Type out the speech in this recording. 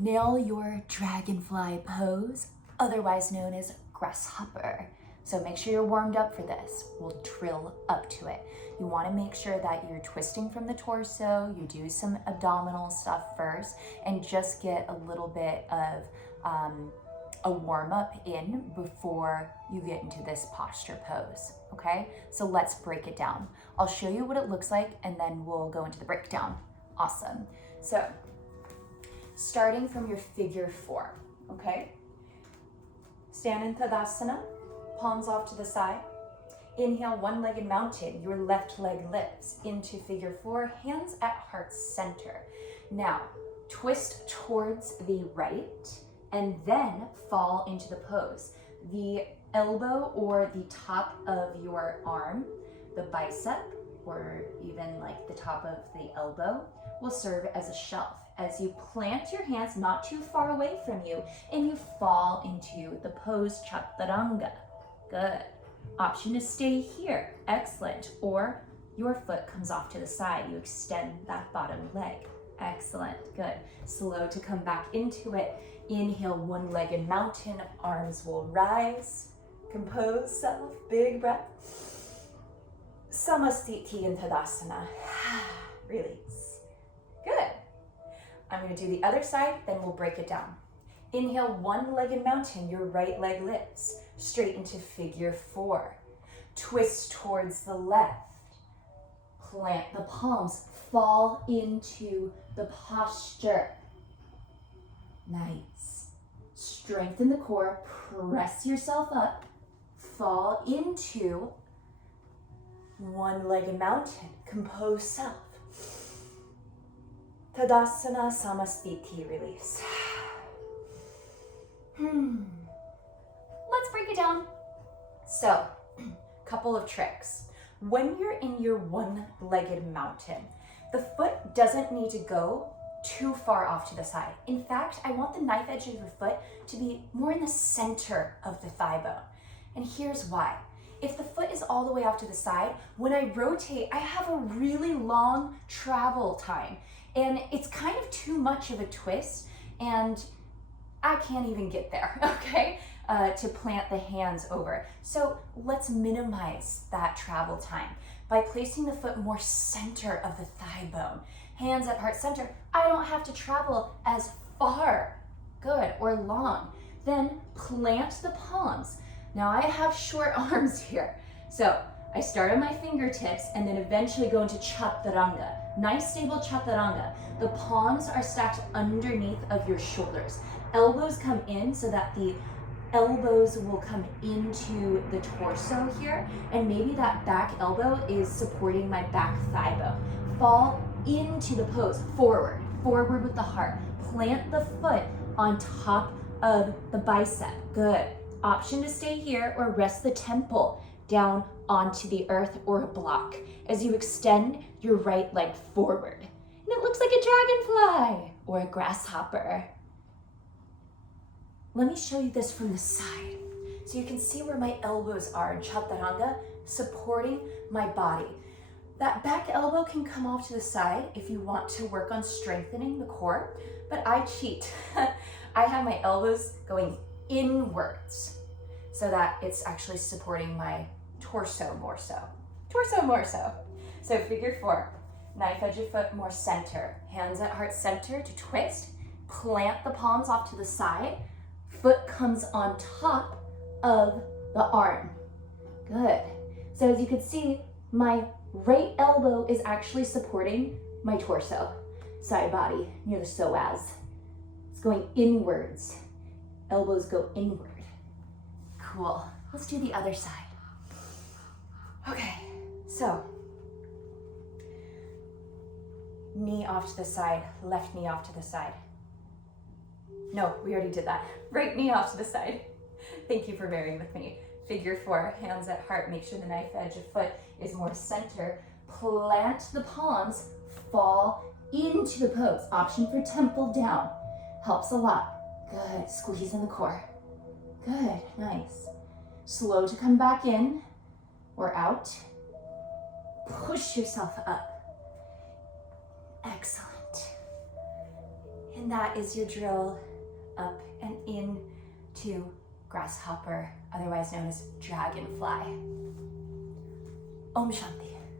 nail your dragonfly pose, otherwise known as grasshopper. So make sure you're warmed up for this. We'll drill up to it. You want to make sure that you're twisting from the torso, you do some abdominal stuff first, and just get a little bit of a warm up in before you get into this posture pose, okay? So let's break it down. I'll show you what it looks like and then we'll go into the breakdown. Awesome. So starting from your figure 4, okay? Stand in Tadasana, palms off to the side. Inhale, one-legged mountain, your left leg lifts into figure 4, hands at heart center. Now, twist towards the right and then fall into the pose. The elbow or the top of your arm, the bicep, or even like the top of the elbow, will serve as a shelf. As you plant your hands not too far away from you and you fall into the pose Chaturanga. Good. Option to stay here. Excellent. Or your foot comes off to the side. You extend that bottom leg. Excellent. Good. Slow to come back into it. Inhale, one-legged mountain. Arms will rise. Compose self. Big breath. Samasthiti in Tadasana. Release. Good. I'm going to do the other side, then we'll break it down. Inhale, one-legged mountain. Your right leg lifts straight into figure 4. Twist towards the left. Plant the palms. Fall into the posture. Nice. Strengthen the core. Press yourself up. Fall into one-legged mountain. Compose self. Tadasana Samasthiti, release. Let's break it down. So, couple of tricks. When you're in your one-legged mountain, the foot doesn't need to go too far off to the side. In fact, I want the knife edge of your foot to be more in the center of the thigh bone. And here's why. If the foot is all the way off to the side, when I rotate, I have a really long travel time. And it's kind of too much of a twist, and I can't even get there, okay, to plant the hands over. So let's minimize that travel time by placing the foot more center of the thigh bone. Hands at heart center. I don't have to travel as far, good, or long. Then plant the palms. Now I have short arms here, so I start on my fingertips and then eventually go into Chaturanga. Nice stable Chaturanga. The palms are stacked underneath of your shoulders. Elbows come in so that the elbows will come into the torso here, and maybe that back elbow is supporting my back thigh bone. Fall into the pose, forward with the heart. Plant the foot on top of the bicep. Good. Option to stay here or rest the temple down onto the earth or a block as you extend your right leg forward. And it looks like a dragonfly or a grasshopper. Let me show you this from the side. So you can see where my elbows are in Chaturanga, supporting my body. That back elbow can come off to the side if you want to work on strengthening the core, but I cheat. I have my elbows going inwards so that it's actually supporting my torso more so. So figure 4, knife edge of foot more center. Hands at heart center to twist. Plant the palms off to the side. Foot comes on top of the arm. Good. So as you can see, my right elbow is actually supporting my torso, side body, near the psoas. It's going inwards. Elbows go inward. Cool. Let's do the other side. Okay, so knee off to the side, left knee off to the side. No, we already did that. Right knee off to the side. Thank you for bearing with me. Figure 4, hands at heart. Make sure the knife edge of foot is more center. Plant the palms, fall into the pose. Option for temple down. Helps a lot. Good, squeeze in the core. Good, nice. Slow to come back in or out. Push yourself up. Excellent. And that is your drill up and in to Grasshopper, otherwise known as Dragonfly. Om Shanti.